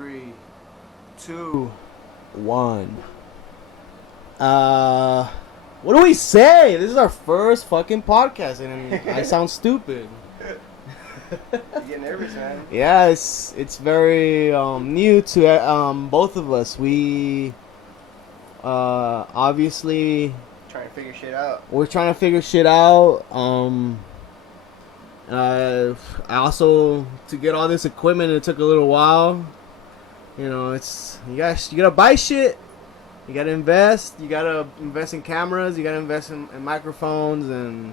3, 2, 1. What do we say? This is our first fucking podcast, and I sound stupid. You get nervous, man. Yeah, it's very new to both of us. We obviously Trying to figure shit out. we're trying to figure shit out. I also, to get all this equipment, it took a little while. You know, you gotta buy shit. You gotta invest. You gotta invest in cameras. You gotta invest in microphones, and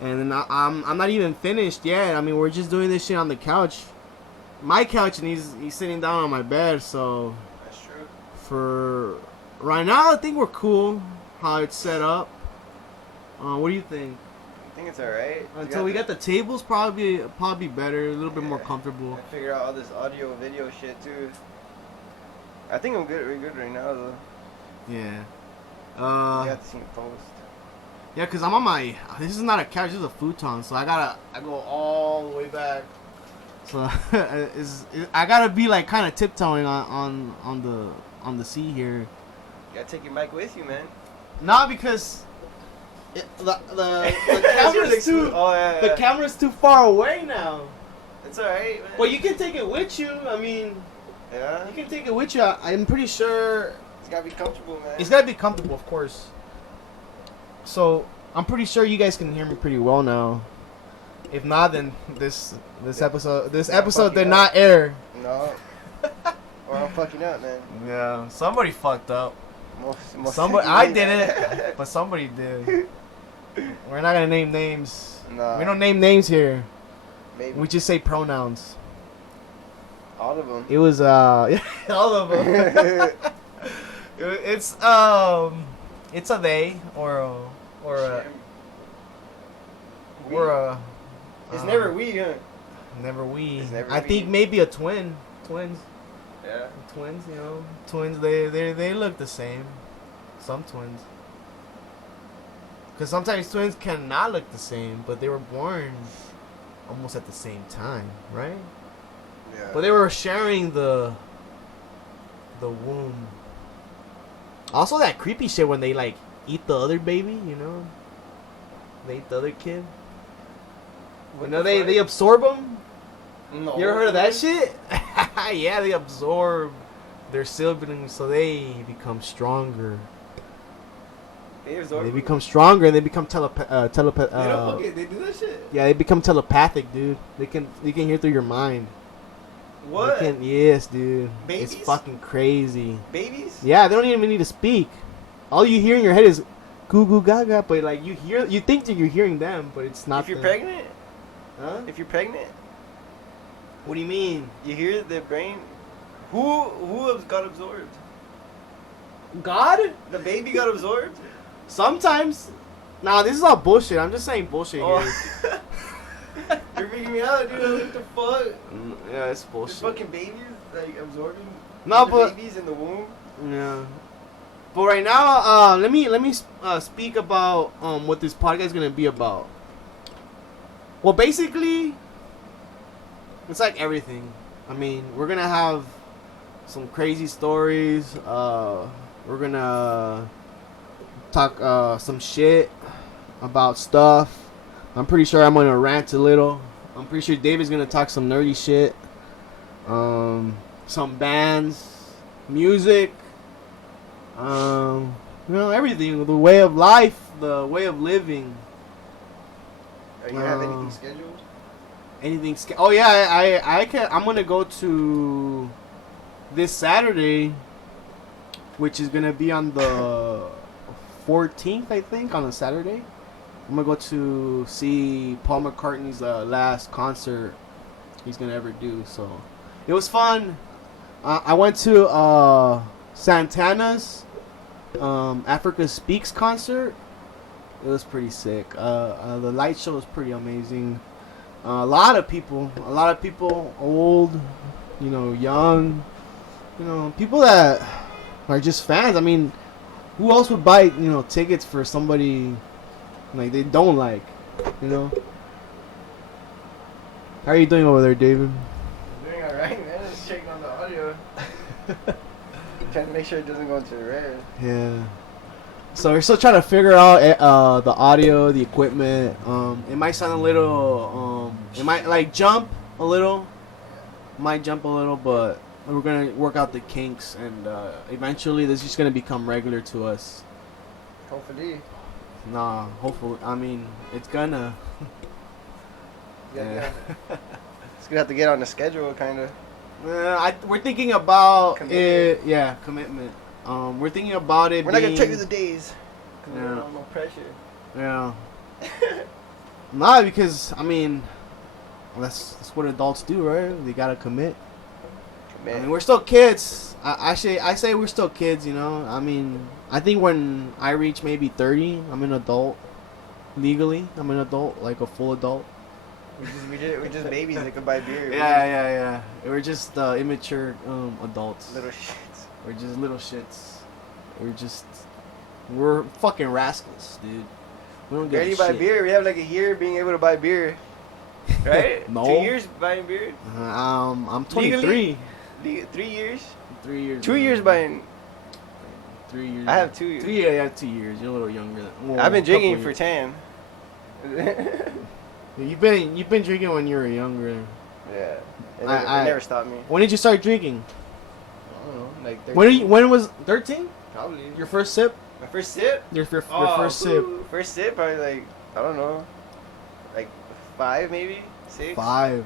then I'm not even finished yet. I mean, we're just doing this shit on the couch, my couch, and he's sitting down on my bed. So That's true. for right now, I think we're cool how it's set up. What do you think? I think it's alright. Until we got the tables, probably better, a little bit more Yeah. comfortable. I figure out all this audio, video shit too. I think I'm good. We're good right now though. Yeah. You have to see me post. Yeah, cause I'm on my. This is not a couch. This is a futon. So I go all the way back. So I gotta be like kind of tiptoeing on the seat here. You gotta take your mic with you, man. Not because the camera's too. Oh yeah. The camera's too far away now. It's alright, man. Well, you can take it with you. I mean, Yeah. you can take it with you. I'm pretty sure. It's gotta be comfortable, man. It's gotta be comfortable, of course. So I'm pretty sure you guys can hear me pretty well now. If not, then this episode did not air. No. Or I'm fucking up, man. Yeah, somebody fucked up. Most Somebody, I didn't, but somebody did. We're not gonna name names. No. We don't name names here. Maybe. We just say pronouns. All of them. It was yeah, all of them. It's a they or a It's never we, huh? never we. It's never I we. think maybe a twins. Yeah. Twins, you know, twins. They look the same. Some twins. Because sometimes twins cannot look the same, but they were born almost at the same time, right? Yeah. But they were sharing the womb. Also, that creepy shit when they like eat the other baby, you know, they eat the other kid. What You know, the they fuck? absorb them. No. You ever heard of that shit? Yeah, they absorb their siblings so they become stronger. They absorb. They become stronger and they become They do that shit. yeah, they become telepathic, dude. They can hear through your mind. What? Yes, dude. Babies? It's fucking crazy. Babies? Yeah, they don't even need to speak. All you hear in your head is goo goo gaga, but like you think that you're hearing them, but it's not. If you're them. pregnant? Huh? If you're pregnant, What do you mean? you hear the brain. Who got absorbed? God? The baby got absorbed? Sometimes. Nah, this is all bullshit. I'm just saying bullshit Oh. here. You're freaking me out, dude. What the fuck? Yeah, it's There's bullshit. fucking babies like absorbing No, other but babies in the womb. yeah. But right now, let me speak about what this podcast is gonna be about. Well, basically, it's like everything. I mean, we're gonna have some crazy stories. We're gonna talk some shit about stuff. I'm pretty sure I'm gonna rant a little. I'm pretty sure David's gonna talk some nerdy shit. Some bands, music. You know, everything. The way of life, the way of living. Are you gonna have anything scheduled? Anything? Oh yeah, I can. I'm gonna go to this Saturday, which is gonna be on the 14th, I think, on a Saturday. I'm gonna go to see Paul McCartney's last concert he's gonna ever do. So it was fun. I went to Santana's Africa Speaks concert. It was pretty sick. The light show was pretty amazing. A lot of people, old, you know, young, you know, people that are just fans. I mean, who else would buy, you know, tickets for somebody like they don't like, you know? How are you doing over there, David? I'm doing alright, man. It's Just checking on the audio. Trying to make sure it doesn't go into red. Yeah. So we're still trying to figure out the audio, the equipment. It might sound a little. It might like jump a little. Might jump a little, but we're gonna work out the kinks, and eventually this is just gonna become regular to us. Hopefully. Nah, hopefully. I mean, it's gonna. Yeah. It's gonna have to get on the schedule, kind of. We're thinking about Commitment. it. Yeah, commitment. We're thinking about it. We're not gonna tell you the days. Yeah. No pressure. Yeah. Nah, because I mean, that's what adults do, right? They gotta commit. I mean, we're still kids. I say we're still kids. You know. I mean, I think when I reach maybe 30, I'm an adult. Legally, I'm an adult, like a full adult. We're just babies that can buy beer. Yeah. We're just immature adults. Little shits. We're just little shits. We're fucking rascals, dude. We don't Barely give a buy shit. beer. We have like a year being able to buy beer. Right? No. 2 years buying beer. I'm 23. 3 years. 3 years. 2 years buying. 3 years. I have 2 years. 3 years. Yeah, 2 years. You're a little younger. Well, I've been a couple drinking for years. 10. You've been drinking when you were younger. Yeah. It I never stopped me. When did you start drinking? I don't know. Like 13. When was 13? Probably. Your first sip? My first sip? Your first sip. First sip, probably like, I don't know. Like 5 maybe? 6? 5.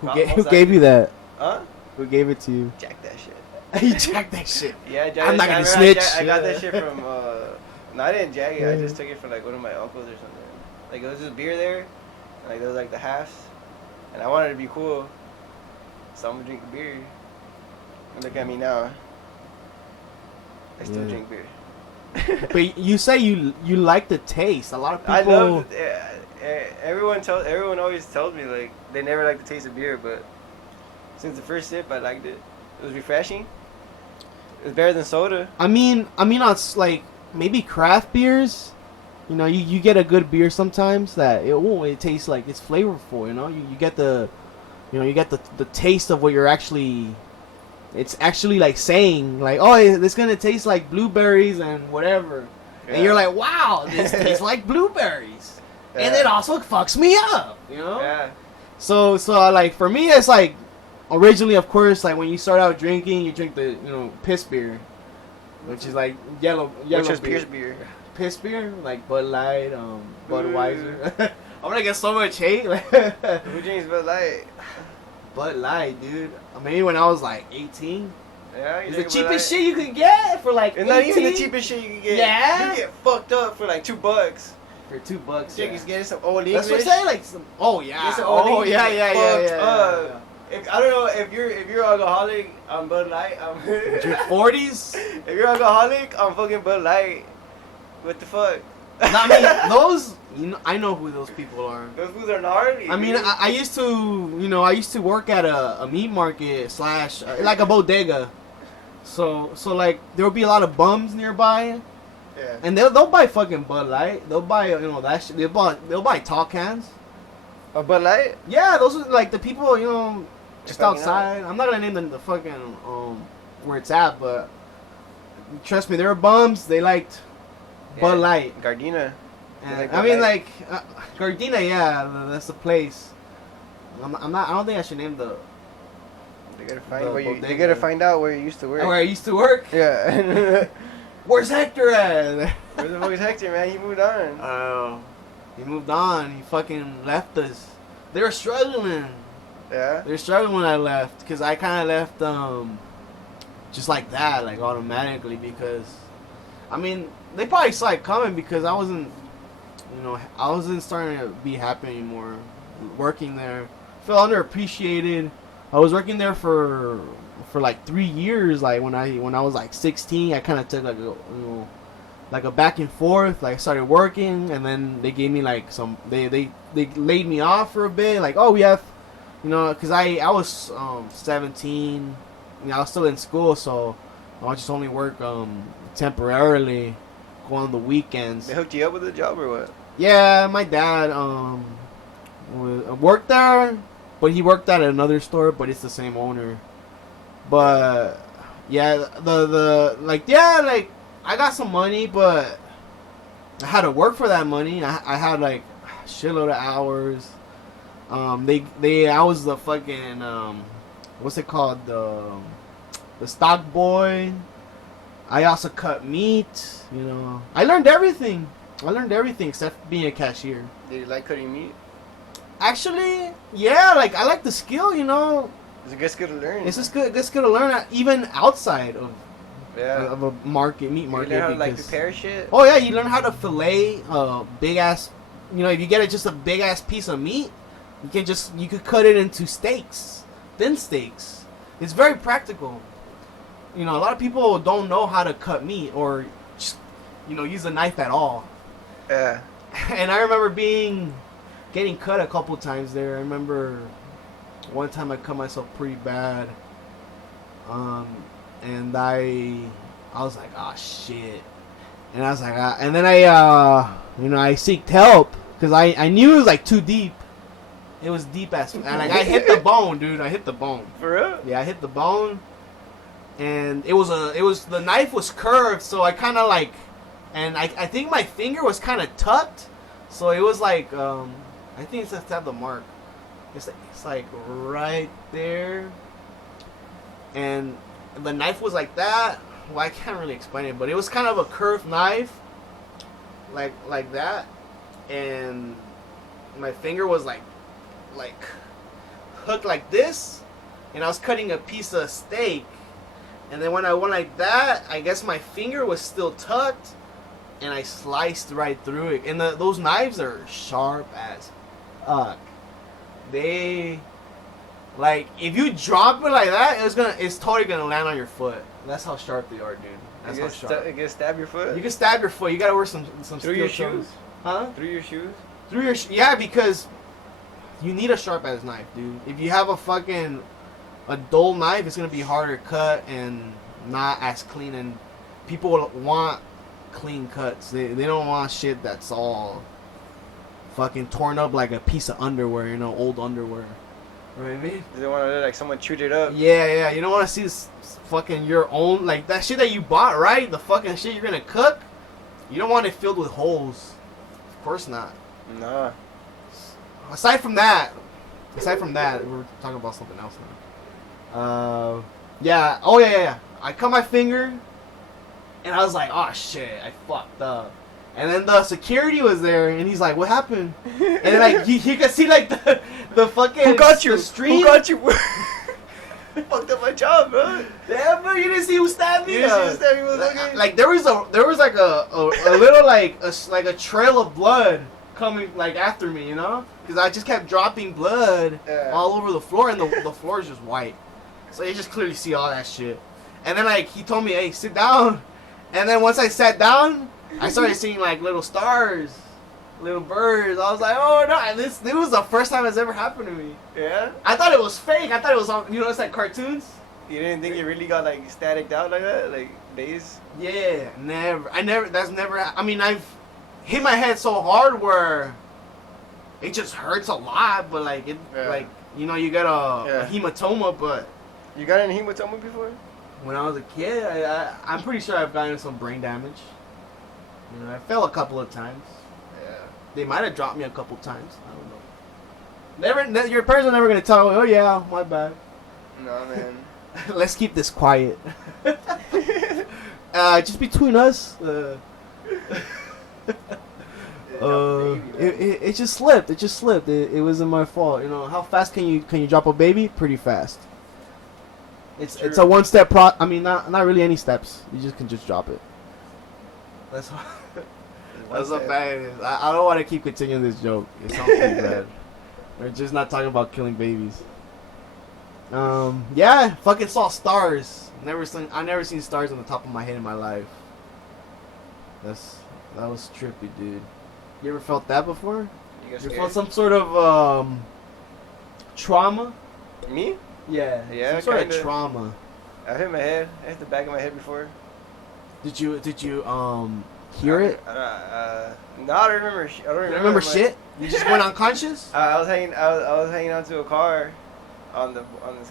Who Most gave you that? Huh? Who gave it to you? Jack that shit. You jacked that shit. Yeah, I I'm not gonna I snitch. I got that shit from, no, I didn't jack it. I just took it from like one of my uncles or something. Like, it was just beer there. And like, there was like the halves. And I wanted to be cool. So I'm gonna drink the beer. And look at me now. I still Yeah. drink beer. But you say you like the taste. A lot of people. I love everyone always tells me like they never like the taste of beer, but since the first sip I liked it. It was refreshing. It was better than soda. I mean, it's like maybe craft beers. You know, you get a good beer sometimes that it tastes like it's flavorful. You know, you get the taste of what you're actually. It's actually like saying like, oh, it's gonna taste like blueberries and whatever, and you're like, wow, this tastes like blueberries, and it also fucks me up. You know. Yeah. So like for me, it's like originally, of course, like when you start out drinking, you drink the piss beer, which is like yellow Which is beer. beer. Piss beer, like Bud Light, Budweiser. I'm gonna get so much hate. Who drinks Bud Light? Bud Light, dude. I mean, when I was like 18, Yeah, it's the cheapest shit you could get for like. It's 18? not even the cheapest shit you can get. Yeah? You get fucked up for like $2. For $2. Yeah. Yeah. Getting some old English. That's what I'm saying. Like some. Oh yeah. Get some old Oh English, yeah, get yeah. fucked up. If, I don't know if you're alcoholic on Bud Light. Drink 40s. If you're alcoholic on fucking Bud Light, what the fuck? No, I mean those. I know who those people are. Those foods are gnarly. I mean, dude. I used to work at a meat market slash like a bodega. So like there will be a lot of bums nearby, Yeah. and they'll buy fucking Bud Light. They'll buy that shit. They'll buy tall cans. A Bud Light? Yeah, those are like the people just fucking outside. I'm not gonna name the fucking where it's at, but trust me, there were bums. They liked Bud Light. Gardena. And, Like I Bud mean, Light. like Gardena, yeah, that's the place. I'm not. I don't think I should name the. They gotta find The where you. They bodega. gotta find out where you used to work. Where I used to work. Yeah. Where's Hector at? Where the fuck is Hector, man? He moved on. Oh, he moved on. He fucking left us. They were struggling. Yeah. They were struggling when I left because I kind of left just like that, like automatically because, I mean, they probably saw it coming because I wasn't starting to be happy anymore. Working there, felt underappreciated. I was working there for like 3 years. Like when I was like 16, I kind of took like a back and forth. Like I started working, and then they gave me like they laid me off for a bit. Like, oh, we have, because I was 17. I was still in school, so I would just only work temporarily, go on the weekends. They hooked you up with a job or what? Yeah, my dad worked there, but he worked at another store, but it's the same owner. But yeah, like I got some money, but I had to work for that money. I had like a shitload of hours. I was the fucking what's it called, the stock boy. I also cut meat. You know, I learned everything. Except being a cashier. Did you like cutting meat? Actually, yeah, like I like the skill. You know, It's a good skill to learn. it's just good skill to learn, even outside of Yeah. of a meat market. You learn how to like prepare shit. Oh yeah, you learn how to fillet big ass. You know, if you get just a big ass piece of meat, you could cut it into steaks, thin steaks. It's very practical. You know, a lot of people don't know how to cut meat or just, use a knife at all. Yeah. And I remember getting cut a couple times there. I remember one time I cut myself pretty bad. And I was like, oh shit. And I was like, and then I seeked help because I knew it was like too deep. It was deep as, and like I hit the bone, dude. I hit the bone. For real? Yeah, I hit the bone, and the knife was curved, so I kind of like, and I think my finger was kind of tucked, so it was like I think it's just have the mark. It's like right there, and the knife was like that. Well, I can't really explain it, but it was kind of a curved knife, like that, and my finger was like hooked like this, and I was cutting a piece of steak, and then when I went like that, I guess my finger was still tucked, and I sliced right through it. And those knives are sharp as fuck. They, like, if you drop it like that, it's totally gonna land on your foot. That's how sharp they are, dude. That's how sharp. You can stab your foot? You can stab your foot. You gotta wear some Through your shoes? Huh? Through your shoes? Yeah, because you need a sharp ass knife, dude. If you have a dull knife, it's gonna be harder to cut and not as clean. And people want clean cuts. They don't want shit that's all fucking torn up like a piece of underwear, old underwear. You know what I mean? They want to look like someone chewed it up. Yeah. You don't want to see this fucking your own, like that shit that you bought, right? The fucking shit you're gonna cook. You don't want it filled with holes. Of course not. Nah. Aside from that, we're talking about something else now. Yeah. Oh yeah. I cut my finger, and I was like, oh shit, I fucked up. And then the security was there, and he's like, what happened? And then like he could see like the fucking Who got you? The stream. Who got you? Fucked up my job, bro. Yeah, bro, you didn't see who stabbed me. You didn't see who stabbed me, motherfucker? Like there was like a little like a trail of blood coming like after me, because I just kept dropping blood all over the floor, and the floor is just white, so you just clearly see all that shit. And then like he told me, hey, sit down, and then once I sat down, I started seeing like little stars, little birds. I was like, oh no, this was the first time it's ever happened to me. Yeah? I thought it was fake. I thought it was all, it's like cartoons. You didn't think it really got like static out like that? Like days? Yeah, never. That's never. I mean, I've hit my head so hard where it just hurts a lot, but like you got a hematoma. But you got any hematoma before? When I was a kid, I'm pretty sure I've gotten some brain damage. I fell a couple of times. Yeah. They might have dropped me a couple times. I don't know. Your parents are never gonna tell me, oh yeah, my bad. No, man. Let's keep this quiet. Just between us. It just slipped. It wasn't my fault. How fast can you drop a baby? Pretty fast. It's a one step I mean, not really any steps. You just can just drop it. That's how bad it is. I don't want to keep continuing this joke. It sounds pretty bad. We're just not talking about killing babies. Yeah, fucking saw stars. I never seen stars on the top of my head in my life. That was trippy, dude. You ever felt that before? You felt some sort of trauma? Me? Yeah. Yeah. Some sort of trauma. I hit my head. I hit the back of my head before. Did you hear it? No, I don't remember. I don't You remember. don't remember much. shit? You just went unconscious? I was hanging. I was hanging onto a car, on the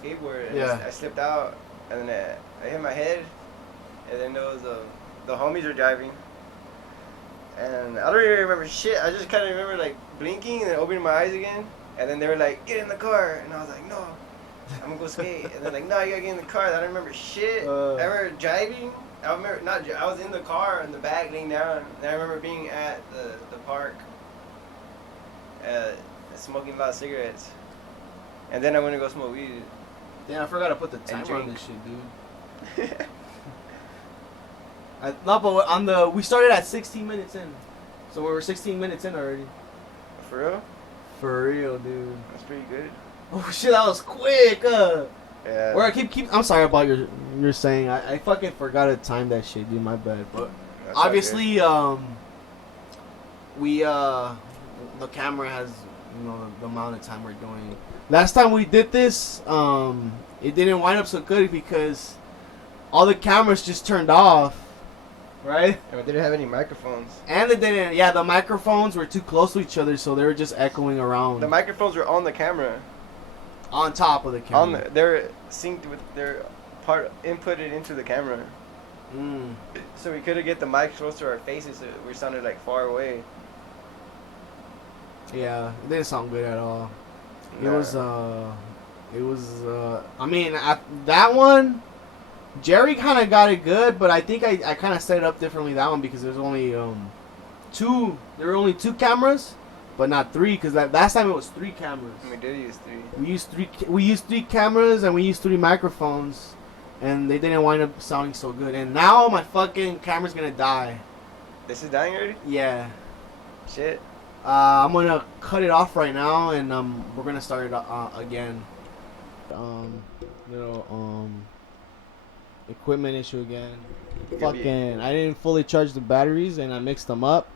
skateboard. And Yeah. I slipped out, and then I hit my head, and then there was the homies were driving. And I don't really remember shit. I just kind of remember like blinking and then opening my eyes again. And then they were like, "Get in the car," and I was like, "No, I'm gonna go skate." And then like, "No, you gotta get in the car." I don't remember shit. I remember driving. I remember not. I was in the car in the back, laying down. And I remember being at the park, smoking a lot of cigarettes. And then I went to go smoke weed. Damn, I forgot to put the And timer on drink. this shit, dude. No, but we started at 16 minutes in, so we were 16 minutes in already. For real? For real, dude. That's pretty good. Oh shit, that was quick. Yeah. Where I keep. I'm sorry about your saying. I fucking forgot to time that shit, dude. My bad. But That's all obviously, we the camera has the amount of time we're doing. Last time we did this, it didn't wind up so good because all the cameras just turned off. Right? And we didn't have any microphones. And they didn't. Yeah, the microphones were too close to each other, so they were just echoing around. The microphones were on the camera. On top of the camera. They're synced with their part inputted into the camera. Mm. So we couldn't get the mic close to our faces, so we sounded like far away. Yeah, it didn't sound good at all. Nah. It was. I mean, that one, Jerry kind of got it good, but I think I kind of set it up differently that one because there's only two. There were only two cameras, but not three because last time it was three cameras. We did use three. We used three cameras and we used three microphones, and they didn't wind up sounding so good. And now my fucking camera's gonna die. This is dying already? Yeah. Shit. I'm gonna cut it off right now, and we're gonna start it again. Little equipment issue again. Fucking, I didn't fully charge the batteries, and I mixed them up.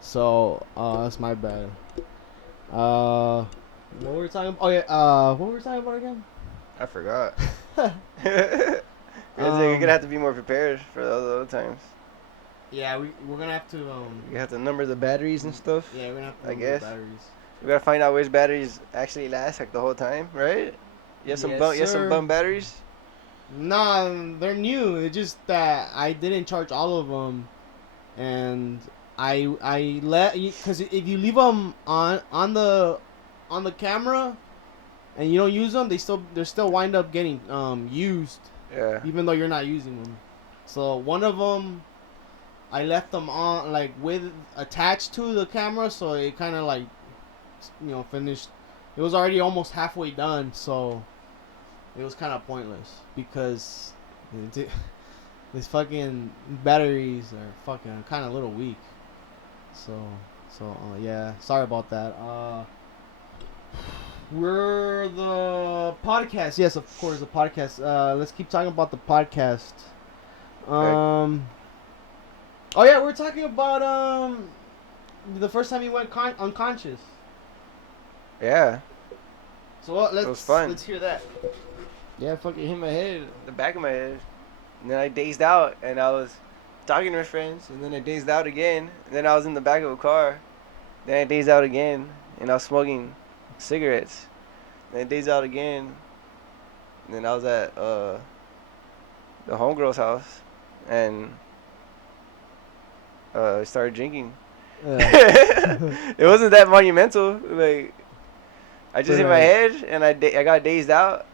So that's my bad. What were we talking about? Oh yeah. What were we talking about again? I forgot. You're gonna have to be more prepared for the other times. Yeah, we're gonna have to. You have to number the batteries and stuff. Yeah, we're gonna have to. I number guess. the batteries. We gotta find out which batteries actually last like the whole time, right? You have some Yes, bum. You have sir. some bum batteries. Nah, they're new. It's just that I didn't charge all of them, and I let because if you leave them on the camera, and you don't use them, they still wind up getting used. Yeah. Even though you're not using them. So one of them, I left them on like with attached to the camera, so it kind of like finished. It was already almost halfway done, so it was kind of pointless because these fucking batteries are fucking kind of a little weak. So yeah, sorry about that. We're the podcast. Yes, of course, the podcast. Let's keep talking about the podcast. Oh yeah, we're talking about the first time you went unconscious. Yeah. So let's hear that. Yeah, fucking hit my head, the back of my head, and then I dazed out, and I was talking to my friends, and then I dazed out again, and then I was in the back of a car, then I dazed out again, and I was smoking cigarettes, then I dazed out again, and then I was at the homegirl's house, and I started drinking. It wasn't that monumental, like I just hit my head, and I got dazed out.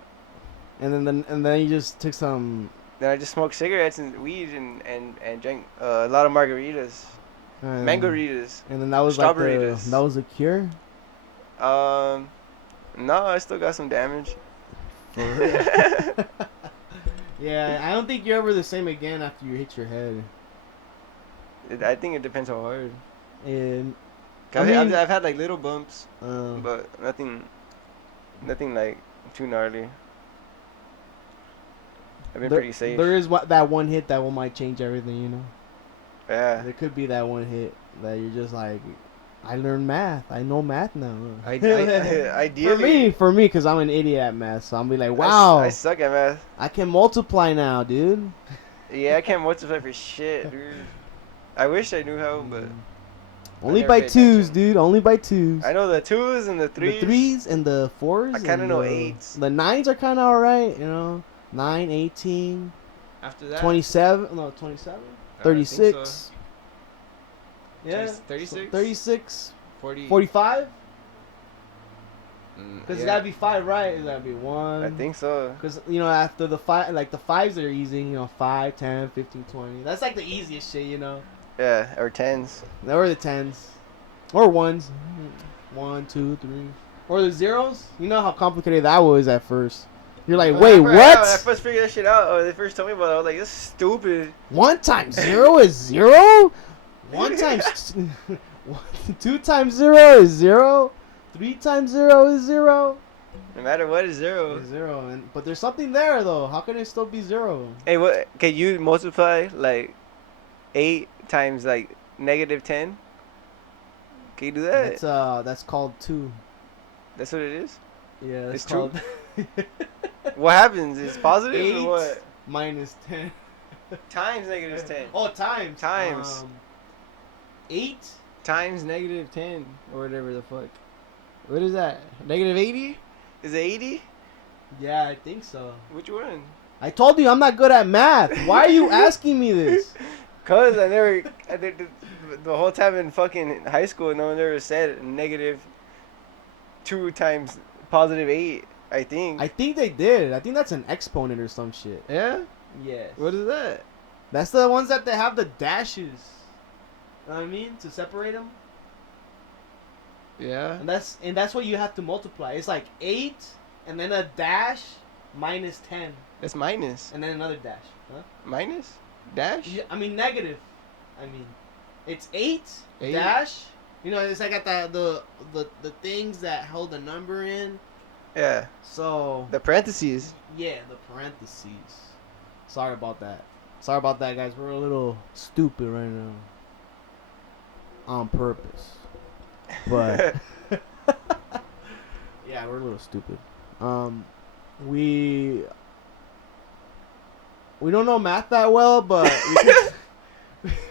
And then you just took some. Then I just smoked cigarettes and weed and drank a lot of margaritas, mango-ritas. And then that was like Strawberry-ritas. that was the cure. No, I still got some damage. Yeah, I don't think you're ever the same again after you hit your head. I think it depends how hard. And I've had like little bumps, uh, but nothing like too gnarly. I've been pretty safe. There is that one hit that might change everything, Yeah. There could be that one hit that you're just like, I learned math. I know math now. Ideally. For me, because I'm an idiot at math, so I'm be like, wow. I suck at math. I can multiply now, dude. Yeah, I can't multiply for shit, dude. I wish I knew how, but Only never by paid twos, attention. dude. Only by twos. I know the 2s and the 3s. The 3s and the 4s. I kind of and know the 8s. The 9s are kind of alright, you know. 9, 18, After that, 27. No, 27. I 36. think so. Yeah. 36? 36. 40. 45. Because yeah. it's gotta be 5, right? It's gotta be 1. I think so. Because, you know, after the 5, like the 5s are easy, you know, 5, 10, 15, 20. That's like the easiest shit, you know. Yeah, or 10s. Or the 10s. Or 1s. 1, 2, 3. Or the 0s. You know how complicated that was at first. You're like, wait, When what? I first figured that shit out, or they first told me about it, I was like, this is stupid. 1 times 0 is 0? 1 times... 2 times 0 is 0? 3 times 0 is 0? No matter what, it's 0. It's 0. But there's something there, though. How can it still be 0? Hey, what? Can you multiply, like, 8 times, like, negative 10? Can you do that? That's called 2. That's what it is? Yeah, that's It's called... What happens? It's positive 8 or what? minus 10. Times negative 10. Oh, times. Times. 8? Times negative 10 or whatever the fuck. What is that? Negative 80? Is it 80? Yeah, I think so. Which one? I told you I'm not good at math. Why are you asking me this? Cause I did the whole time in fucking high school, no one ever said negative 2 times positive 8. I think. I think they did. I think that's an exponent or some shit. Yeah. Yes. What is that? That's the ones that they have the dashes. You know what I mean? To separate them. Yeah. And that's what you have to multiply. It's like 8 and then a dash minus 10 That's minus. and then another dash. Huh? Minus? Dash? Yeah, I mean negative. I mean, it's 8 8? dash. You know, it's like at the things that hold the number in. Yeah. So The parentheses. yeah, the parentheses. Sorry about that. Sorry about that, guys. We're a little stupid right now. On purpose. But yeah, we're a little stupid. We don't know math that well, but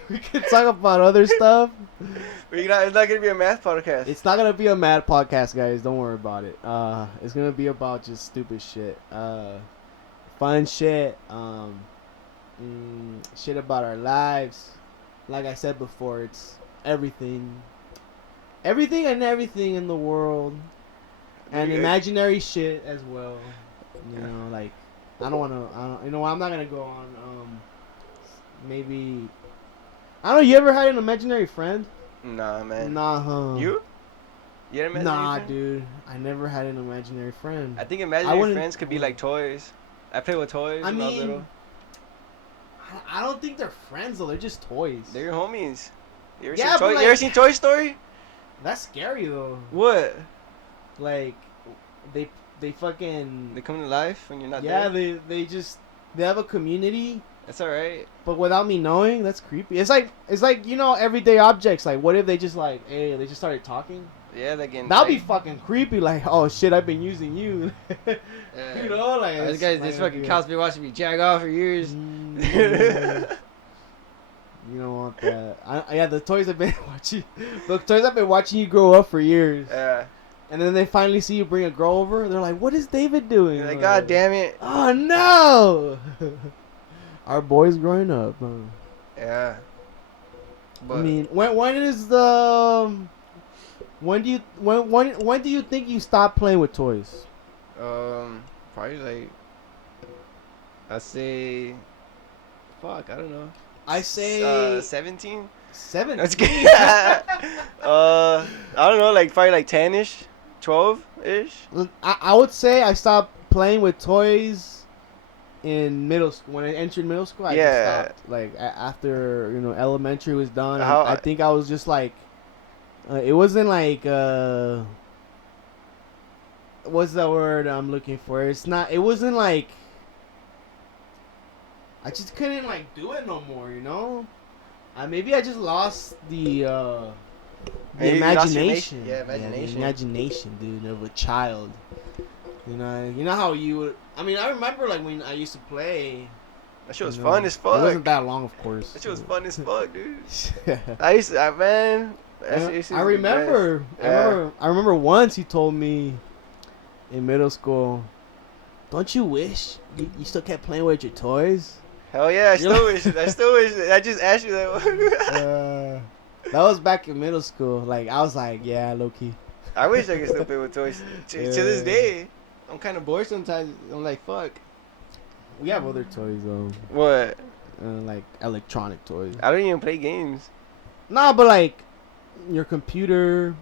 we could talk about other stuff. It's not gonna be a math podcast. It's not gonna be a mad podcast, guys. Don't worry about it. It's gonna be about just stupid shit. Fun shit. Shit about our lives. Like I said before, it's everything and everything in the world, and imaginary shit as well. You know, like I don't. You know, I'm not gonna go on. Maybe I don't know. You ever had an imaginary friend? Nah, man. Nah, huh? You? You had an imaginary Nah, friend? dude. I never had an imaginary friend. I think imaginary wouldn't- friends could be like toys. I play with toys I when I was mean, little. I don't think they're friends though. They're just toys. They're your homies. You ever, Yeah, but you like- ever seen Toy Story? That's scary though. What? Like, they fucking They come to life when you're not yeah. there? They have a community, That's alright. but without me knowing, that's creepy. It's like you know, everyday objects. Like, what if they just like, hey, they just started talking? Yeah, like in, That'd like, be fucking creepy. Like, oh shit, I've been using you. You know, like this it's guy's like, this fucking yeah. cop's been watching me jag off for years. You don't want that. Yeah, the toys have been watching. The toys have been watching you grow up for years. Yeah. And then they finally see you bring a girl over. They're like, "What is David doing?" You're like, God damn it. Oh no! Our boy's growing up. Huh? Yeah. But I mean, when is the? When do you think you stop playing with toys? probably like, I say, fuck, I don't know. I say 17. 7. That's good. I don't know, like probably like 10ish, 12ish. I would say I stopped playing with toys in middle school. When I entered middle school, I just stopped. Like after elementary was done, I think I was just like, it wasn't like what's the word I'm looking for? It wasn't like I just couldn't like do it no more. Maybe I just lost the imagination. Yeah, imagination. The imagination, dude, of a child. You know how you would. I mean, I remember like when I used to play. That shit was You know? fun as fuck. It wasn't that long, of course. That shit was fun as fuck, dude. Yeah. I used to, man. That shit I remember. Yeah. I remember once he told me in middle school, "Don't you wish you still kept playing with your toys?" Hell yeah, I You're still wish. I still wish. I just asked you that one. That was back in middle school. Like I was like, yeah, low key. I wish I could still play with toys. To this Yeah. day, I'm kind of bored sometimes. I'm like, fuck. We have other toys though, What? like electronic toys. I don't even play games. Nah, but like your computer.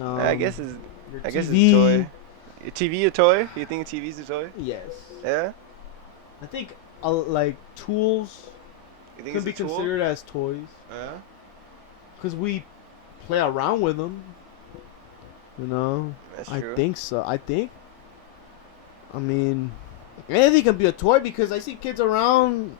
I guess it's. Your I guess it's TV. a toy. A TV a toy? You think a TV's a toy? Yes. Yeah. I think like tools You think could be it's a tool? considered as toys Yeah. because we play around with them. You know. That's I true. think so. I mean, anything can be a toy because I see kids around.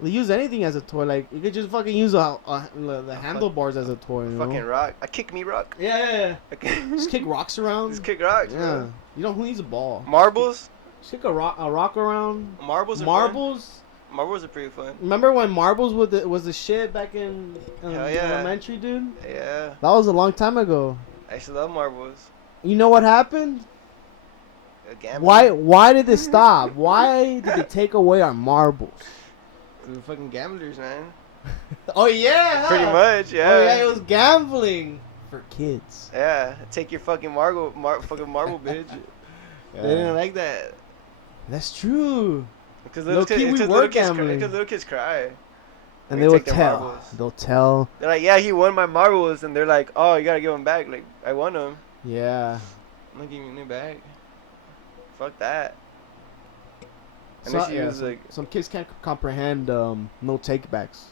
They use anything as a toy. Like you could just fucking use the handlebars as a toy. You know? Fucking rock. I kick me rock. Yeah. Okay. Just kick rocks around. Just kick rocks. Yeah. Bro. You know who needs a ball? Marbles. Just kick a rock around. Marbles. Are Marbles. Fun. Marbles are pretty fun. Remember when marbles was the shit back in Hell yeah. elementary, dude? Yeah. That was a long time ago. I used to love marbles. You know what happened? Gambling. Why did it stop? Why did they take away our marbles? We're fucking gamblers, man. Oh yeah, Pretty much, yeah. Oh yeah, it was gambling for kids. Yeah, take your fucking fucking marble, bitch. Yeah. They didn't like that. That's true. Because Low-key, we were gambling. little kids cry. And We they will take their tell. marbles. They'll tell. They're like, yeah, he won my marbles, and they're like, oh, you gotta give them back. Like, I won them. Yeah. I'm not giving them back. Fuck that. And So, then she yeah, was like, some kids can't comprehend no takebacks.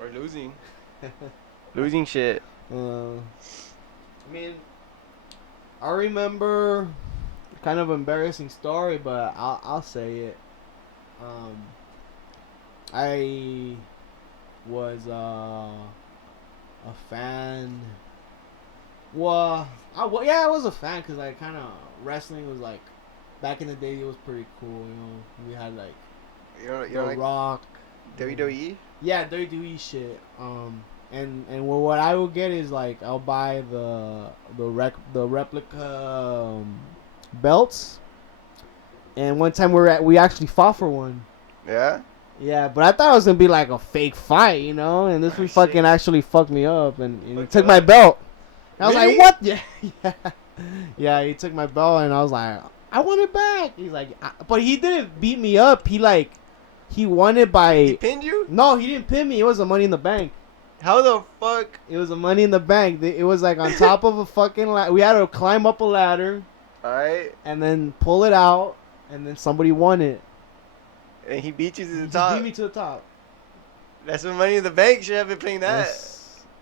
or losing. Losing shit. I mean, I remember kind of embarrassing story, but I'll say it. I was a fan. Well, I was a fan because I kind of wrestling was like back in the day. It was pretty cool, you know. We had like You don't The like Rock. WWE? Yeah, WWE shit. And what I will get is like I'll buy the replica belts. And one time we actually fought for one. Yeah? Yeah, but I thought it was gonna be like a fake fight, you know. And this Oh, one fucking shit. actually fucked me up, and he Fucked took you my up? belt. I was Really? like, what? Yeah, yeah, yeah. He took my belt, and I was like, I want it back. He's like, but he didn't beat me up. He won it by. He pinned you? No, he didn't pin me. It was a Money in the Bank. How the fuck? It was a Money in the Bank. It was like on top of a fucking ladder. We had to climb up a ladder Alright. and then pull it out, and then somebody won it. And he beat you to He the just top. beat me to the top. That's when Money in the Bank should have been playing that.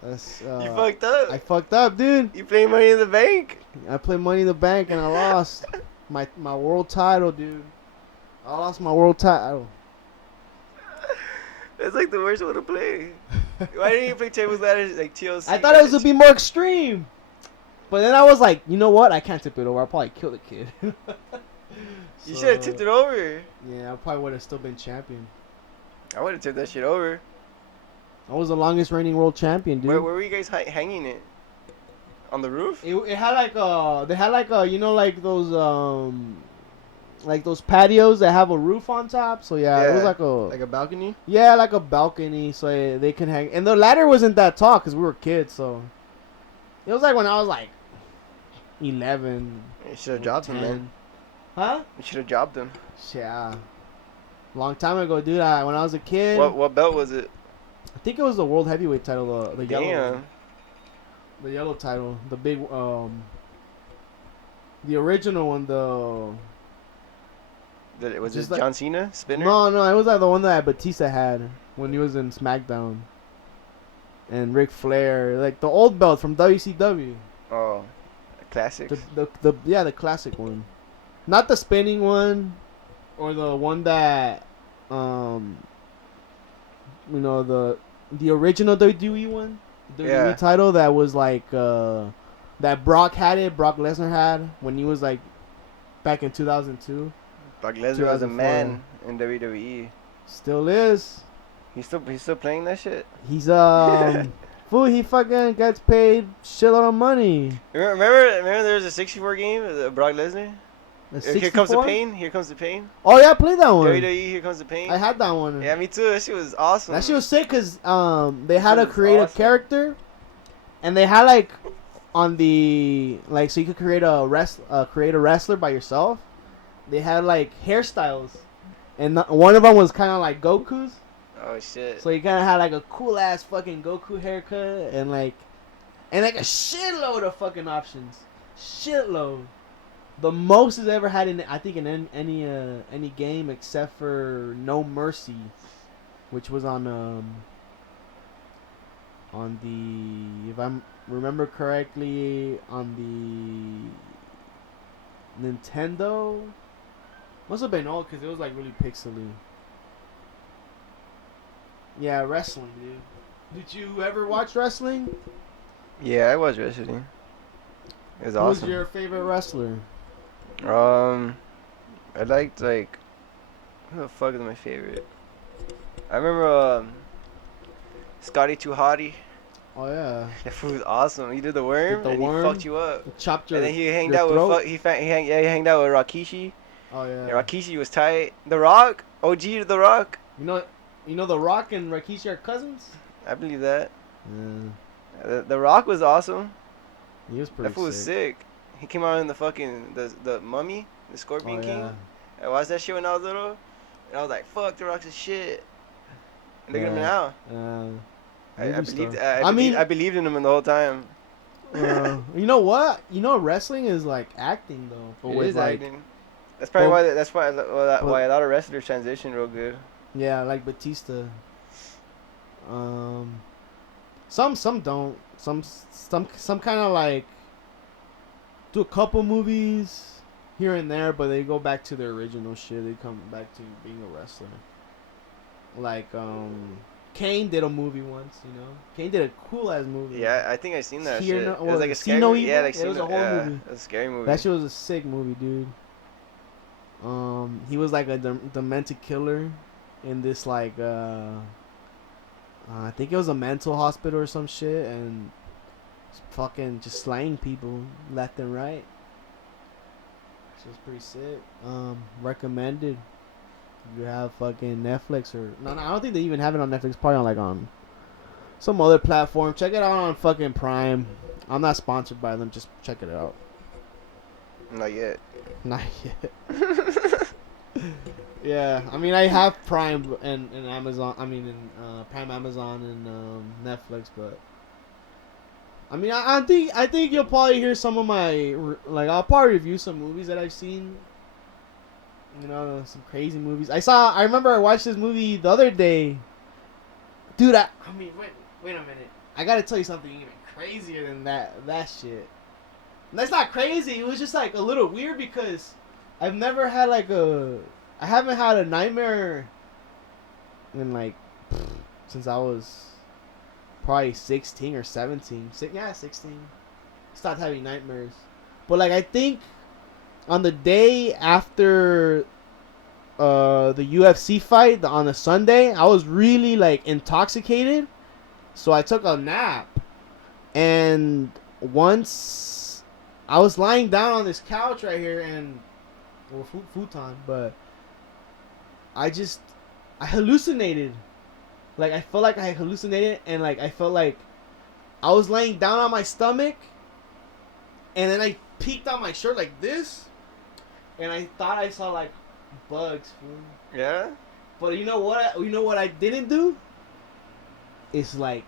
That's You fucked up. I fucked up, dude. You playing Money in the Bank? I played Money in the Bank and I lost my world title, dude. I lost my world title. That's like the worst one to play. Why didn't you play tables ladders like TLC? I thought it was gonna be more extreme, but then I was like, you know what? I can't tip it over. I'll probably kill the kid. You should have tipped it over. Yeah, I probably would have still been champion. I would have tipped that shit over. I was the longest reigning world champion, dude. Where were you guys hanging it? On the roof? It had like they had like you know, like those patios that have a roof on top. So yeah, it was like a balcony? yeah, like a balcony, so they can hang. And the ladder wasn't that tall because we were kids, so it was like when I was like 11. You should have jobbed him, 10. man. Huh? You should have jobbed him. Yeah. Long time ago, dude. When I was a kid, What belt was it? I think it was the world heavyweight title, the yellow Damn. one. The yellow title, the big the original one, Was Just it like- John Cena? Spinner? No, it was like the one that Batista had when he was in SmackDown. And Ric Flair, like the old belt from WCW. Oh, classics. The classic one. Not the spinning one or the one that the original WWE one. The WWE title that was like that Brock Lesnar had when he was like back in 2002. Brock Lesnar was a 2004. man in WWE. Still is. He's still playing that shit. He's fool. He fucking gets paid shitload of money. Remember there was a 64 game, Brock Lesnar. Here comes the pain. Here comes the pain. Oh yeah, I played that one. WWE, here comes the pain. I had that one. Yeah, me too. That shit was awesome. That shit was sick because they had to create a character, and they had like on the like so you could create a wrestler by yourself. They had like hairstyles, and one of them was kind of like Goku's. Oh shit! So you kind of had like a cool ass fucking Goku haircut, and like a shitload of fucking options, shitload. The most it's ever had in I think in any game except for No Mercy, which was on the if I remember correctly on the Nintendo. Must have been old because it was like really pixely. Yeah, wrestling, dude. Did you ever watch wrestling? Yeah, I was wrestling. It was awesome. Who's your favorite wrestler? I liked like who the fuck is my favorite? I remember Scotty Too Hottie. Oh yeah. That fool was awesome. He did the worm and he fucked you up. Chopped your. And then he hanged out with he hanged out with Rakishi. Oh yeah. And Rakishi was tight. The Rock, OG to The Rock. You know The Rock and Rakishi are cousins. I believe that. Yeah. The Rock was awesome. He was pretty. That fool was sick. He came out in the fucking the Mummy, the Scorpion King. I watched that shit when I was little, and I was like, "Fuck, The Rock's a shit." And look at him now. I believed in him the whole time. You know what? You know wrestling is like acting though. It is like, acting. That's probably why a lot of wrestlers transition real good. Yeah, like Batista. Some don't. Some kind of like do a couple movies here and there, but they go back to their original shit. They come back to being a wrestler. Like Kane did a movie once, you know. Kane did a cool ass movie. Yeah, I think I seen that shit. It was like a scary movie. Yeah, like it was a whole movie. It was a scary movie. That shit was a sick movie, dude. He was like a demented killer in this like I think it was a mental hospital or some shit, and fucking just slaying people left and right. Which was pretty sick. Recommended. You have fucking Netflix or no, I don't think they even have it on Netflix. Probably on like on some other platform. Check it out on fucking Prime. I'm not sponsored by them. Just check it out. Not yet. Not yet. Yeah, I mean I have Prime and Amazon. I mean in Prime, Amazon, and Netflix, but I mean I think you'll probably hear some of my like I'll probably review some movies that I've seen. You know, some crazy movies. I remember I watched this movie the other day. Dude, I mean, wait a minute. I gotta tell you something even crazier than that shit. And that's not crazy. It was just like a little weird because I haven't had a nightmare in like since I was probably 16 or 17. 16. Stopped having nightmares. But like I think on the day after the UFC fight on a Sunday, I was really like intoxicated, so I took a nap. And once I was lying down on this couch right here or futon, but I hallucinated. Like I felt like I hallucinated, and like I felt like I was laying down on my stomach, and then I peeked on my shirt like this. And I thought I saw like bugs, fool. Yeah. But you know what? I didn't do? It's like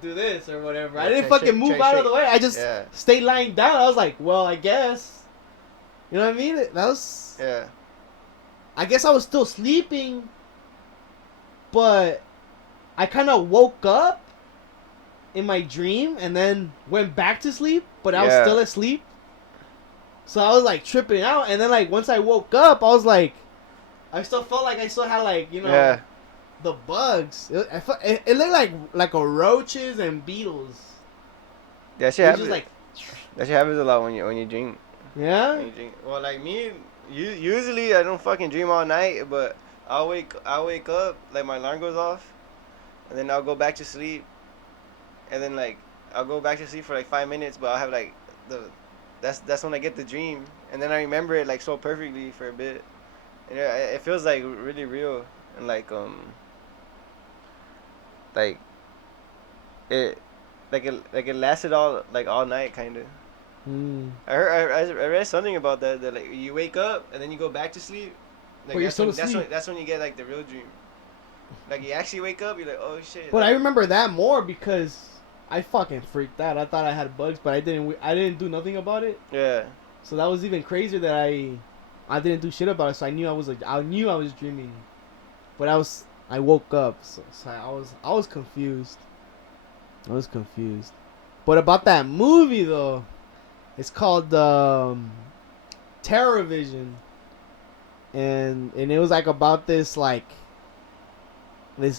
do this or whatever. I didn't fucking move out of the way. I just stayed lying down. I was like, well, I guess. You know what I mean? That was. Yeah. I guess I was still sleeping, but I kind of woke up in my dream and then went back to sleep, but I was still asleep. So I was like tripping out, and then like once I woke up, I was like, I still felt like I still had like the bugs. It looked like a roaches and beetles. That shit happens. That shit happens a lot when you drink. Yeah. When you drink. Well, like me, usually I don't fucking dream all night, but I'll wake up, like my alarm goes off, and then I'll go back to sleep, and then like I'll go back to sleep for like 5 minutes, but I'll have like the that's when I get the dream, and then I remember it like so perfectly for a bit, and it feels like really real, and like it like it lasted all night kind of. Mm. I read something about that like you wake up and then you go back to sleep, like But you're still asleep. that's when you get like the real dream. Like you actually wake up, you're like, oh shit. But Like, I remember that more because I fucking freaked out. I thought I had bugs, but I didn't. I didn't do nothing about it. yeah. So that was even crazier that I didn't do shit about it. So I knew I knew I was dreaming, but I woke up. So I was confused. I was confused. But about that movie though, it's called Terror Vision, and it was like about this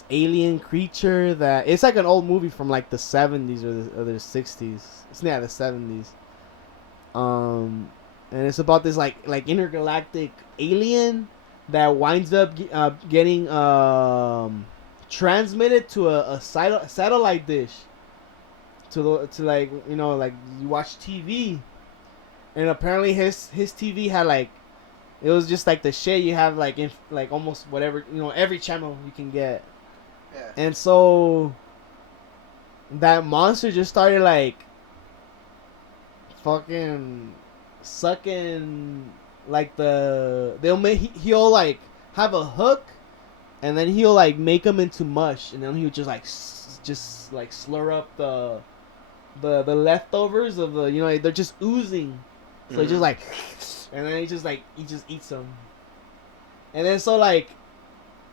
alien creature that it's like an old movie from like the 70s or the 60s. It's not the 70s. And it's about this like intergalactic alien that winds up getting transmitted to a satellite dish to like like you watch TV, and apparently his TV had like it was just like the shit you have like in like almost whatever every channel you can get. Yeah. And so that monster just started like fucking sucking like he'll like have a hook, and then he'll like make them into mush, and then he'll just like just like slur up the leftovers of the they're just oozing, so he just like, and then he just eats them, and then so like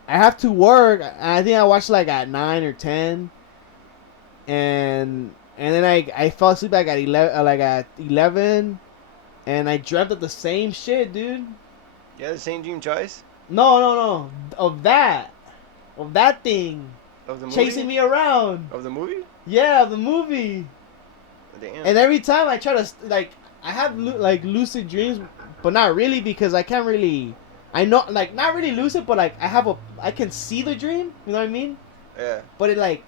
I have to work. I think I watched like at 9 or 10, and then I fell asleep like at 11, and I dreamt of the same shit, dude. Yeah, the same dream twice No, of that thing of the movie. chasing me around. Of the movie. Yeah, the movie. Damn. And every time I try to like, I have like lucid dreams, but not really because I can't really. I know like not really lucid, but like I can see the dream. You know what I mean? Yeah. But it like,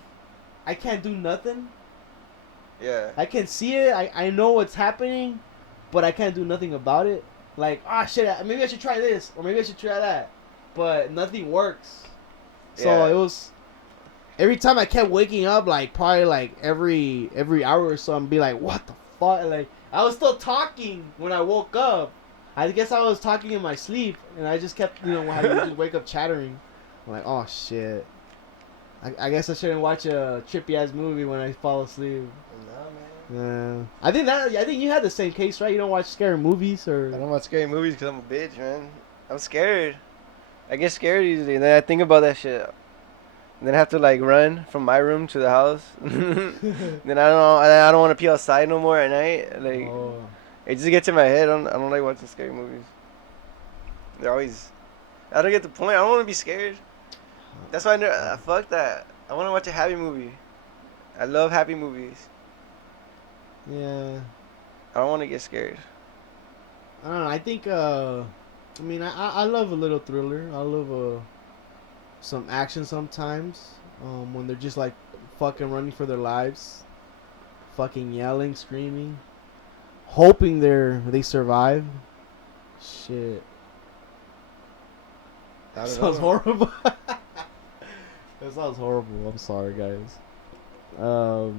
I can't do nothing. Yeah. I can see it. I know what's happening, but I can't do nothing about it. Like, shit, maybe I should try this, or maybe I should try that, but nothing works. So Yeah. it was every time I kept waking up, like probably like every hour or so, and be like, what the fuck? Like I was still talking when I woke up. I guess I was talking in my sleep, and I just kept how you just wake up chattering. I'm like, oh shit. I guess I shouldn't watch a trippy ass movie when I fall asleep. No, man. I think you had the same case, right? You don't watch scary movies, or I don't watch scary movies because I'm a bitch, man. I'm scared. I get scared easily, and then I think about that shit. And then I have to like run from my room to the house. Then I don't want to pee outside no more at night. Like it just gets in my head. I don't like watching scary movies. They're always. I don't get the point. I don't want to be scared. That's why fuck that. I want to watch a happy movie. I love happy movies. Yeah. I don't want to get scared. I don't know. I think. I mean, I love a little thriller. I love some action sometimes. When they're just like fucking running for their lives, fucking yelling, screaming, hoping they survive. Shit. That sounds horrible. That sounds horrible. I'm sorry, guys. No,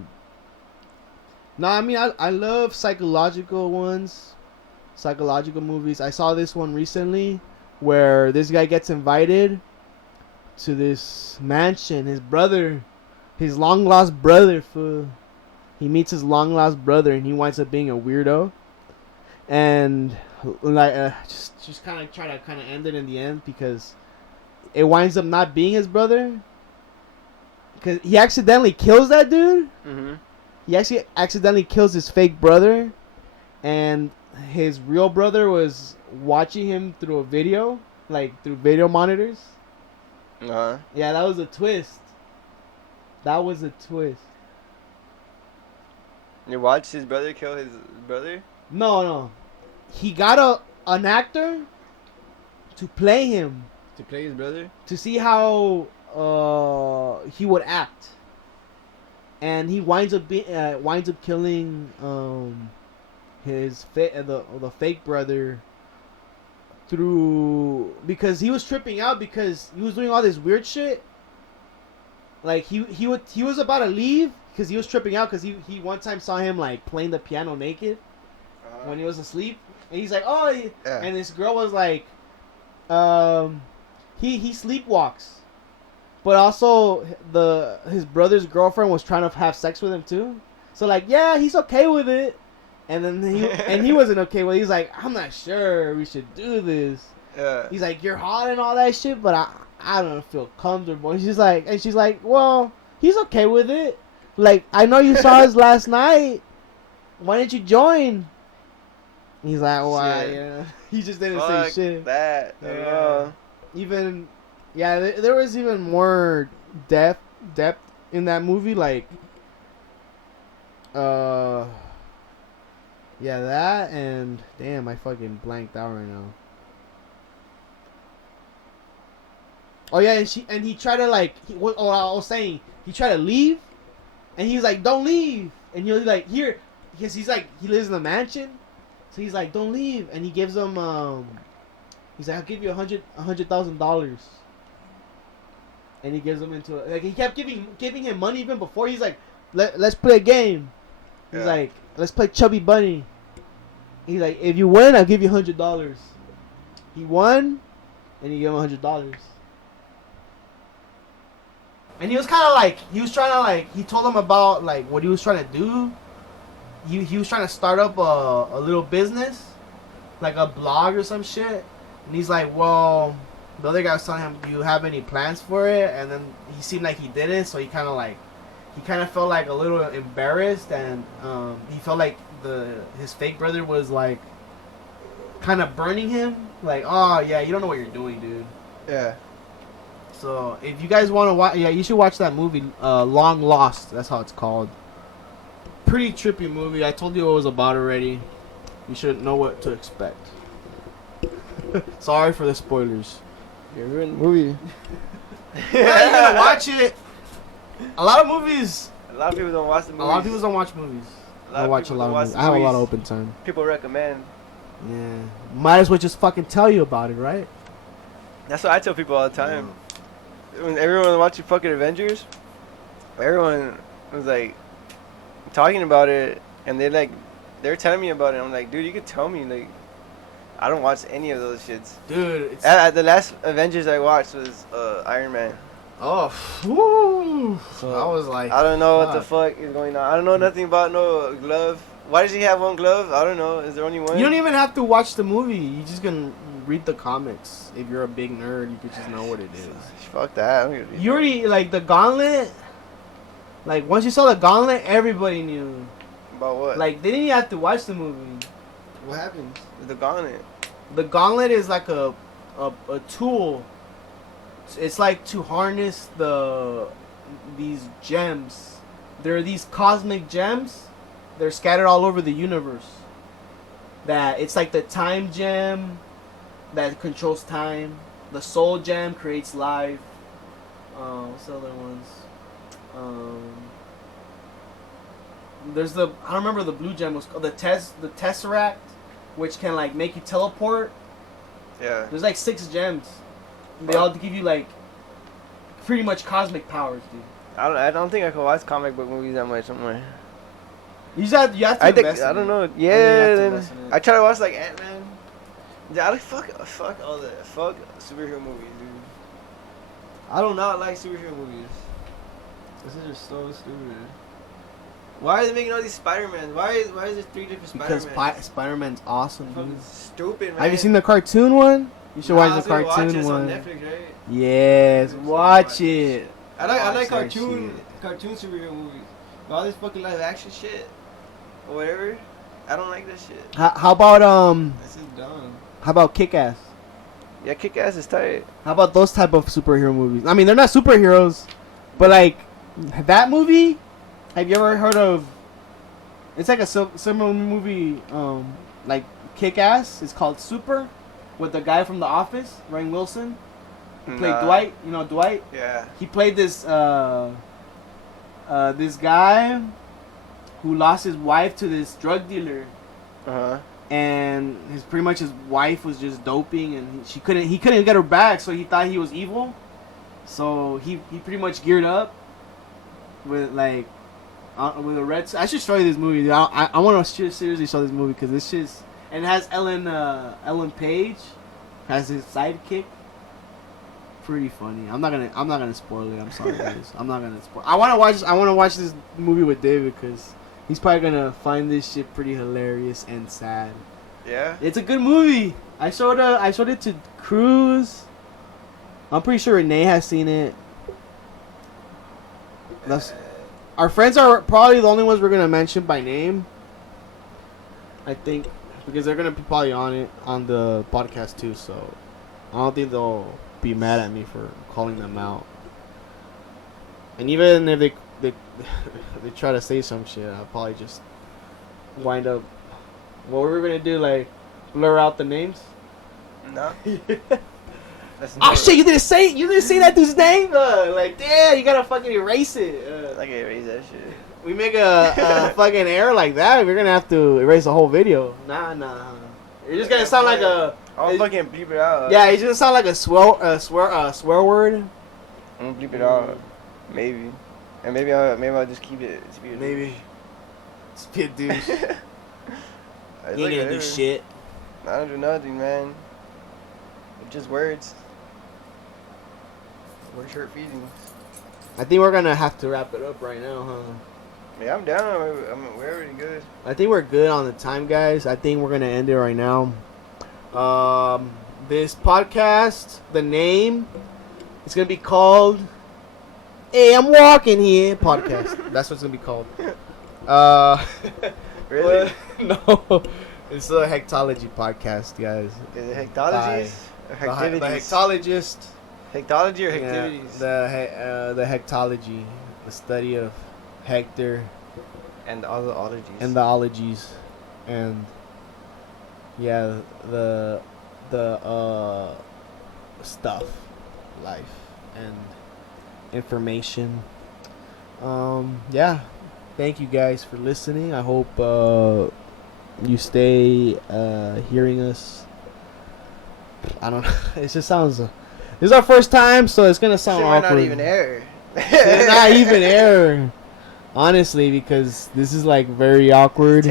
I mean I love psychological ones, psychological movies. I saw this one recently where this guy gets invited to this mansion. His long lost brother, fool. He meets his long lost brother, and he winds up being a weirdo. And like just kind of try to end it in the end because it winds up not being his brother. Because he accidentally kills that dude. Mm-hmm. He actually accidentally kills his fake brother, and his real brother was watching him through a video, like through video monitors. Uh-huh. Yeah, that was a twist. That was a twist. You watched his brother kill his brother? No. He got an actor to play him, To play his brother? To see how he would act. And he winds up killing the fake brother because he was tripping out because he was doing all this weird shit. Like he was about to leave because he was tripping out because he one time saw him like playing the piano naked when he was asleep, and he's like, oh, yeah. And this girl was like, he sleepwalks. But also, his brother's girlfriend was trying to have sex with him too. So like, yeah, he's okay with it. And then he wasn't okay with it. He's like, I'm not sure we should do this. Yeah. He's like, you're hot and all that shit, but I don't feel comfortable. And she's like, well, he's okay with it. Like, I know you saw us last night. Why didn't you join? He's like, why? Yeah. He just didn't say shit. That. Yeah. Even. Yeah, there was even more depth in that movie, like, yeah, that and damn, I fucking blanked out right now. Oh yeah, and he tried to like, I was saying he tried to leave, and he's like, don't leave, and you're like, here, because he's like, he lives in the mansion, so he's like, don't leave, and he gives him he's like, I'll give you $100,000. And he gives him into it. Like, he kept giving him money even before. He's like, let's play a game. He's like, let's play Chubby Bunny. He's like, if you win, I'll give you $100. He won, and he gave him $100. And he was kind of like, he told him about like what he was trying to do. He was trying to start up a little business, like a blog or some shit. And he's like, well, the other guy was telling him, do you have any plans for it? And then he seemed like he didn't, so he kind of felt like a little embarrassed, and he felt like his fake brother was like kind of burning him, like, oh yeah, you don't know what you're doing, dude. Yeah. So if you guys want to watch, yeah, you should watch that movie, Long Lost. That's how it's called. Pretty trippy movie. I told you what it was about already. You should know what to expect. Sorry for the spoilers. You're ruining the movie. Well, you're gonna watch it. A lot of people don't watch the movies. A lot of people don't watch movies. I watch a lot of movies. I have a lot of open time. People recommend. Yeah. Might as well just fucking tell you about it, right? That's what I tell people all the time. When everyone was watching fucking Avengers, everyone was like talking about it, and they're telling me about it. I'm like, dude, you could tell me, like, I don't watch any of those shits. Dude, the last Avengers I watched was Iron Man. Oh, whew. So I was like, I don't know what the fuck is going on. I don't know nothing about no glove. Why does he have one glove? I don't know. Is there only one? You don't even have to watch the movie. You just can read the comics. If you're a big nerd, you could just know what it is. Fuck that. You already, like, the Gauntlet. Like, once you saw the Gauntlet, everybody knew. About what? Like, they didn't even have to watch the movie. What happens with the Gauntlet? The Gauntlet is like a tool. It's like to harness these gems. There are these cosmic gems. They're scattered all over the universe. That it's like the time gem that controls time. The soul gem creates life. What's the other ones? There's I don't remember the blue gem was called the Tesseract, which can like make you teleport. Yeah. There's like 6 gems. They all give you like pretty much cosmic powers, dude. I don't think I can watch comic book movies that much. You have to invest in I don't know. it. Yeah. I try to watch like Ant-Man. Yeah, fuck all that. Fuck superhero movies, dude. I do not like superhero movies. This is just so stupid. Why are they making all these Spider-Man? Why is there 3 different Spider-Man? Because Spider-Man's awesome, dude. Stupid, man. Have you seen the cartoon one? You should watch the cartoon one. On Netflix, right? Yes, watch it. I like cartoon superhero movies. But all this fucking live action shit or whatever, I don't like that shit. How about This is dumb. How about Kick-Ass? Yeah, Kick-Ass is tight. How about those type of superhero movies? I mean, they're not superheroes, but like that movie. Have you ever heard of? It's like a similar movie, like Kick-Ass. It's called Super, with the guy from The Office, Rainn Wilson. He played Dwight. You know Dwight? Yeah. He played this this guy who lost his wife to this drug dealer. Uh-huh. And pretty much his wife was just doping, and he couldn't get her back, so he thought he was evil. So he pretty much geared up with like with a red. I should show you this movie. Dude. I want to seriously show this movie because this shit's, and it has Ellen Page as his sidekick. Pretty funny. I'm not gonna spoil it. I'm sorry guys. I'm not gonna spoil. I want to watch this movie with David because he's probably gonna find this shit pretty hilarious and sad. Yeah. It's a good movie. I showed it to Cruz. I'm pretty sure Renee has seen it. Our friends are probably the only ones we're gonna mention by name. I think because they're gonna be probably on the podcast too. So I don't think they'll be mad at me for calling them out. And even if they try to say some shit, I'll probably just wind up. What were we gonna do? Like blur out the names? No. Oh shit! You didn't say that dude's name. Like damn, you gotta fucking erase it. I can erase that shit. We make a fucking error like that, we're gonna have to erase the whole video. Nah. You're just gonna sound like a. I'll fucking bleep it out. Yeah, it's gonna sound like a swear word. I'm gonna bleep it out. Maybe. And maybe I'll just keep it. Maybe. Just be a douche. You ain't like gonna do shit. I don't do nothing, man. It's just words. We're short feeding. I think we're gonna have to wrap it up right now, huh? Yeah, I'm down. We're already good. I think we're good on the time, guys. I think we're gonna end it right now. This podcast, the name, it's gonna be called "Hey, I'm Walking Here" podcast. That's what it's gonna be called. Really? No, it's the Hectology podcast, guys. Is it Hectologies or The Hectivities? Hectologist. Hectology or Yeah, Hectivities? the Hectology, the study of Hector And all the ologies. and the ologies, and yeah, the stuff, life, and information. Yeah, thank you guys for listening. I hope you stay hearing us. I don't know. It just sounds. This is our first time, so it's gonna sound Shit might awkward. not even air. It's not even air, honestly, because this is like very awkward.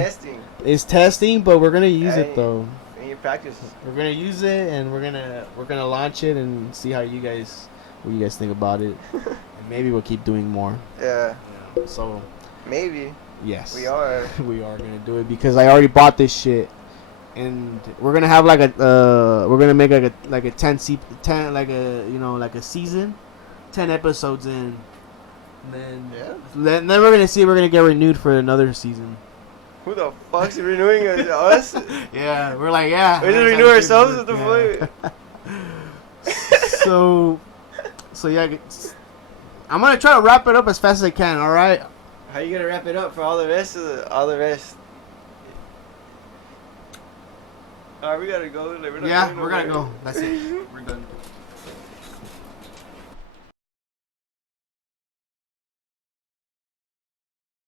It's testing, but we're gonna use it though. In your practice. We're gonna use it, and we're gonna launch it and see what you guys think about it. And maybe we'll keep doing more. Yeah. So Maybe. yes, We are. we are gonna do it because I already bought this shit, and we're gonna have like we're gonna make like a 10 like a season, 10 episodes in. And then we're gonna see if we're gonna get renewed for another season. Who the fuck's renewing us? Yeah, we're like, yeah. We just renew ourselves at the point. So yeah, I'm gonna try to wrap it up as fast as I can. All right. How you gonna wrap it up for all the rest? Alright, we gotta go. Like, Yeah, we're gonna go. That's it. We're done.